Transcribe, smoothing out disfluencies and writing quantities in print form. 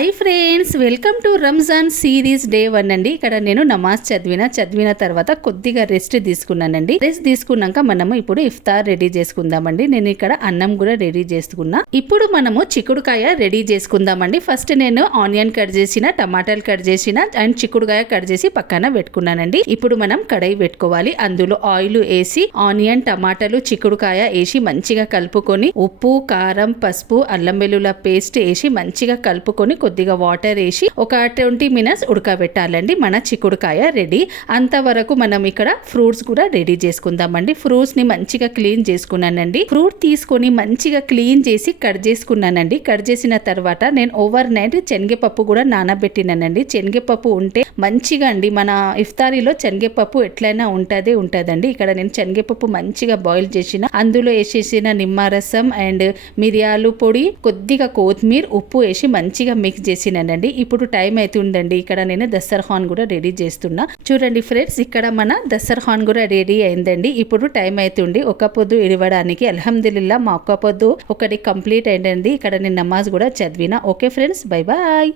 Hi friends, welcome to Ramzan series day 1 అండి. ఇక్కడ నేను నమాజ్ చదివిన తర్వాత కొద్దిగా రెస్ట్ తీసుకున్నానండి. రెస్ట్ తీసుకున్నాక మనము ఇప్పుడు ఇఫ్తార్ రెడీ చేసుకుందామండి. నేను ఇక్కడ అన్నం కూడా రెడీ చేసుకున్నా. ఇప్పుడు మనము చిక్కుడుకాయ రెడీ చేసుకుందామండి. ఫస్ట్ నేను ఆనియన్ కట్ చేసిన, టమాటాలు కట్ చేసిన అండ్ చిక్కుడుకాయ కట్ చేసి పక్కన పెట్టుకున్నానండి. ఇప్పుడు మనం కడాయి పెట్టుకోవాలి. అందులో ఆయిల్ వేసి ఆనియన్, టమాటాలు, చిక్కుడుకాయ వేసి మంచిగా కలుపుకొని ఉప్పు, కారం, పసుపు, అల్లం వెల్లుల్లి పేస్ట్ వేసి మంచిగా కలుపుకొని కొద్దిగా వాటర్ వేసి ఒక 20 minutes ఉడకబెట్టాలండి. మన చిక్కుడుకాయ రెడీ. అంతవరకు మనం ఇక్కడ ఫ్రూట్స్ కూడా రెడీ చేసుకుందామండి. ఫ్రూట్స్ ని మంచిగా క్లీన్ చేసుకున్నానండి. ఫ్రూట్ తీసుకొని మంచిగా క్లీన్ చేసి కట్ చేసుకున్నానండి. కట్ చేసిన తర్వాత నేను ఓవర్ నైట్ శనగపప్పు కూడా నానబెట్టినానండి. శనగపప్పు ఉంటే మంచిగా అండి, మన ఇఫ్తారీలో శనగపప్పు ఎట్లయినా ఉంటదండి. ఇక్కడ నేను శనగపప్పు మంచిగా బాయిల్ చేసిన, అందులో వేసేసిన నిమ్మరసం అండ్ మిరియాలు పొడి, కొద్దిగా కొత్తిమీర, ఉప్పు వేసి మంచిగా మిక్స్ చేసినానండి. ఇప్పుడు టైం అవుతుందండి. ఇక్కడ నేను దస్తర్ఖాన్ కూడా రెడీ చేస్తున్నా. చూడండి ఫ్రెండ్స్, ఇక్కడ మన దస్తర్ఖాన్ కూడా రెడీ అయిందండి. ఇప్పుడు టైం అవుతుంది ఒక పొద్దు ఇడవడానికి. అల్హమ్దులిల్లా మా ఒక్క పొద్దు ఒకటి కంప్లీట్ అయిందండి. ఇక్కడ నేను నమాజ్ కూడా చదివిన. Okay friends, bye bye.